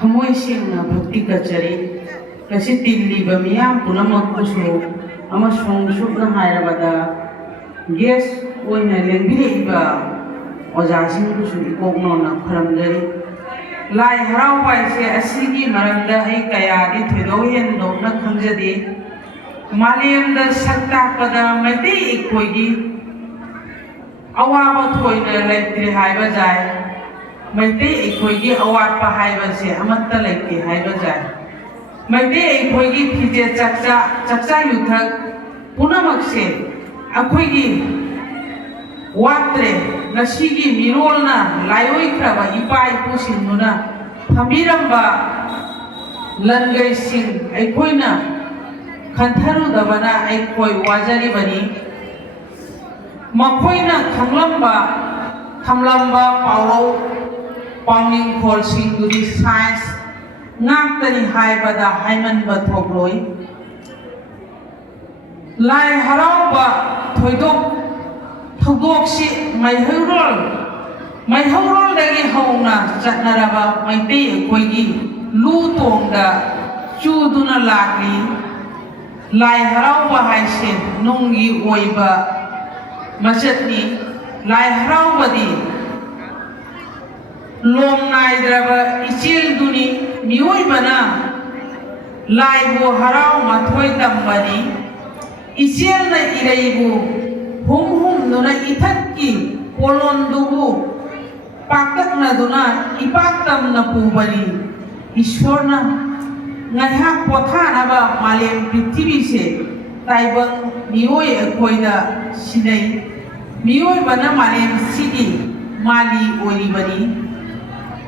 थमोई सेंगना भक्ति कचरी कसी तिल्लीब मियाम पुनमक्कुसु अमसुंग सुखना हायरबदा गेस ओइना लेंबिरेइबा ओजासिंगुसु इकोगनोना खरमजरी लाई हरावबाइसे असिगी मरमदा आई कयादि थोइदोहेन दोना खंजदे मालेमदा सक्तापदा मैते इकोइगी अवाब थोइना लेक्त्रे हायबा जाय मैते इकोइगी अवापा हायबासे अमत्ता लेक्ते हायबा जाय मैते इकोइगी फिजे चक्चा युथक पुनमक्से अखोइगी वात्रे नसीगी मिरोलना लायोइख्रबा इपा इपुसिंगुना थमिरंबा लनगैसिंग अखोइना खंथरुदबना अखोइ वाजरिबनी मखोइना खंगलंबा पावरौ पावनिंग खोलसिंगुदी साइंस नाक्तनी हायबदा हायमनबा थोकलोइ लाई हरावबा थौदोकसी मैहौरोल दगी हौना चटनरबा मैते अखोइगी लू तोंगदा चूदुना लाकली लाई हरावबा हाइसे नुंगी ओइबा मचतनी लाई हरावबदी लोम नाइद्रबा इचिल दुनी मियोइबना लाइबो हराव मथोइ तंबनी इचिल न इरेइबो हुम दुना इथक्की पोलोंदुबु पाक्तकनदुना इपाक्तम न पुबनी ईश्वरना ngaiha pothanaba malem prithvi se taibang mioi akoida sinai mioi bana malem sigi mali oribani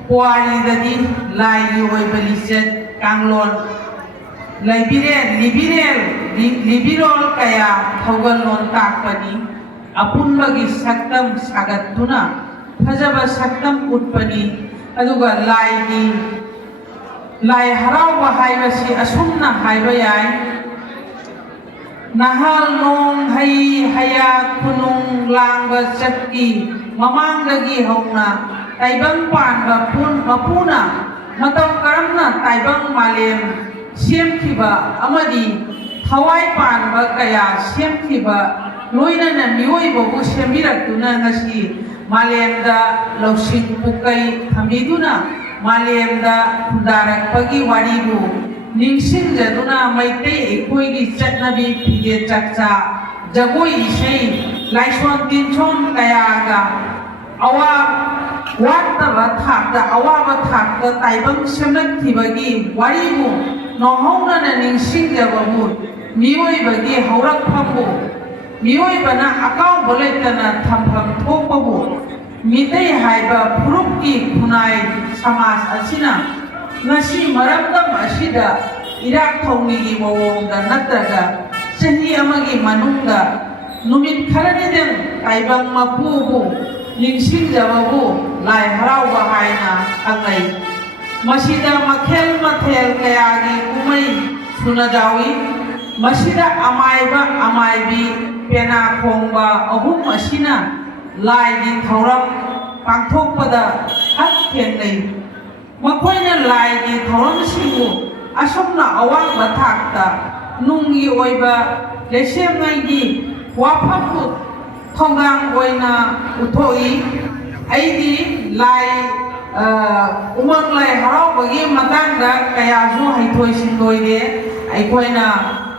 puari dadi lai oi baliset kanglon libirol kaya thogalon takpani apunbagi saktam sagattuna phajaba saktam utpani aduga lai harawa haibasi asumna haiba yai nahal nong hai haya kunung langba chatki mamangdagi hauna taibang panba mapuna matau karamna taibang malem siamkhiba amadi thawai panba kaya siamkhiba loinana miyoibabu semiratuna ngasi malemda lausing pukai thamiduna मालेमदा खुदारकपगी वारीबु निंगसिंगजदुना मैते एखोइगी चटनबी फिजे चक्चा जगोई इसै लाइसोन तिनसोन कयागा अवा वात्तबा थाकदा अवाबा थाकदा ताइबंग सेमनखिबगी वारीबु नहौनना निंगसिंगजबबु मियोइबगी हौरकफमबु मियोइबना a cow बोलैतना थमफम थोकबबु मितै हाइबा फुरुपकी खुनाय समाज असिना ngasi maramdam asida irak thongni mawongda natraga sahi amagi manungda numit kharanideng taibang mapubu lingsing jawabu lai harawa haina angai masida makhel mathel kayagi kumai sunajawi masida amaibi pena khongba ahum asina lai di thauram pangthokpada hak thengnai makoina lai di thauram singu asomna awang bathakta nungi oiba lesemngai di waphapu thongang oina uthoi aidi lai umang lai harabagi matangda kayaju haithoi sindoide aikoina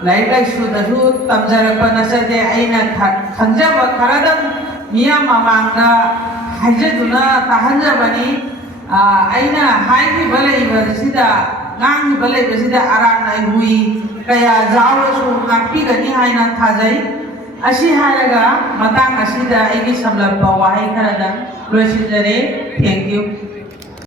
lai su dasu tamjarakpa nasade aina khanjaba kharadang मियाम मांगना हाइजदुना ताहंजबनी आइना हाइबी बलैबसिदा गांगी बलैबसिदा आराना हुई कया जावरसु गापीगनी हाइना थाजै असी हारगा मतांग असिदा एगी समलब्बा वाहाई Khardah लोइसिनजरे thank you.